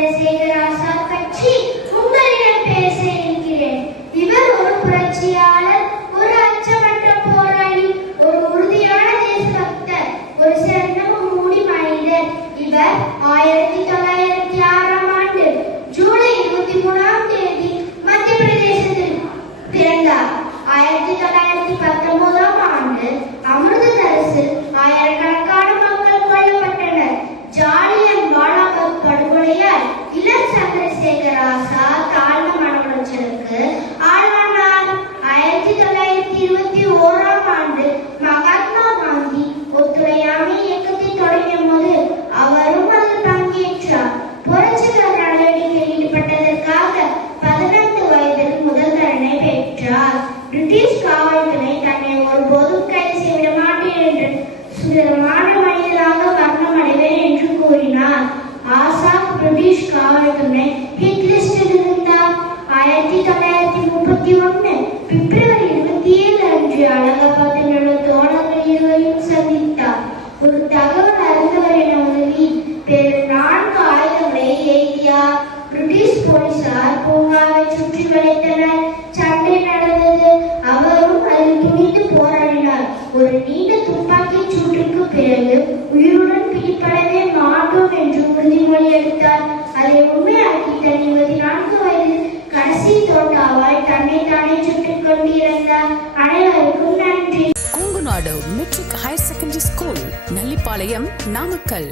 சந்திரசேகர் ஆசாத் பற்றி உங்களிடம் பேச இருக்கிறேன். இவர் ஒரு புரட்சியாளர், ஒரு அச்சமற்ற போராளி, ஒரு உறுதியான தேசபக்தர், ஒரு சிறந்த முன்னோடி மனிதர். இவர் 1906ஆம் ஆண்டு ஜூலை 23ஆம் தேதி மத்திய பிரதேசத்தில் பிறந்தார். 1919ஆம் ஆண்டு அமிர்தசரஸில் ஆயிரக்கணக்கான மக்கள் கொல்லப்பட்டனர். ஜாலியன் வாலாபாக் படுகொலையால் இளம் சந்திரசேகர் ஆசாத் தாழ்ந்த மன உளைச்சலுக்கு ஆளானார். 1921ஆம் ஆண்டு மகாத்மா காந்தி ஒத்துழையாமை இயக்கத்தை தொடங்கிய போது அவரும் அதில் பங்கேற்றார். புரட்சிகர நடவடிக்கையில் ஈடுபட்டதற்காக 18 வயதில் முதல் தண்டனை பெற்றார். பிரிட்டிஷ் காவல்துறை தன்னை ஒருபோதும் கைது செய்விட மாட்டேன் என்று சுதந்திரமான மனிதராக வர்ணமடைவேன் என்று கூறினார். ஆசாத் பிரிட்டிஷ் காவல்துறை ஹிட் லிஸ்டில் இருந்தார். 1931 பிப்ரவரி 27 அன்று அலகாபாத்தில் உள்ள தோழர்கள் இருவரையும் சந்தித்தார். ஒரு தகவல் அறிந்தவர் என உதவி 4 ஆயுதங்களை எய்தியார். பிரிட்டிஷ் போலீசார் பூங்காவை சுற்றி வளைத்தனர். சண்டை நடந்தது. அவரும் அதில் துணிந்து போராடினார். ஒரு நீண்ட துப்பாக்கி சூட்டுக்கு பிறகு உயிருடன் பிடிபடவே மாட்டோம் என்று உறுதிமொழி எடுத்தார். அதை உண்மையாக்கி தன் 24 வயதில் கடைசி தோட்டாவாய் தன்னைத்தானே சுட்டுக் கொண்டிருந்தார். அனைவருக்கும் நன்றி. Kongunadu matric higher secondary school, Nallipalayam, Namakkal.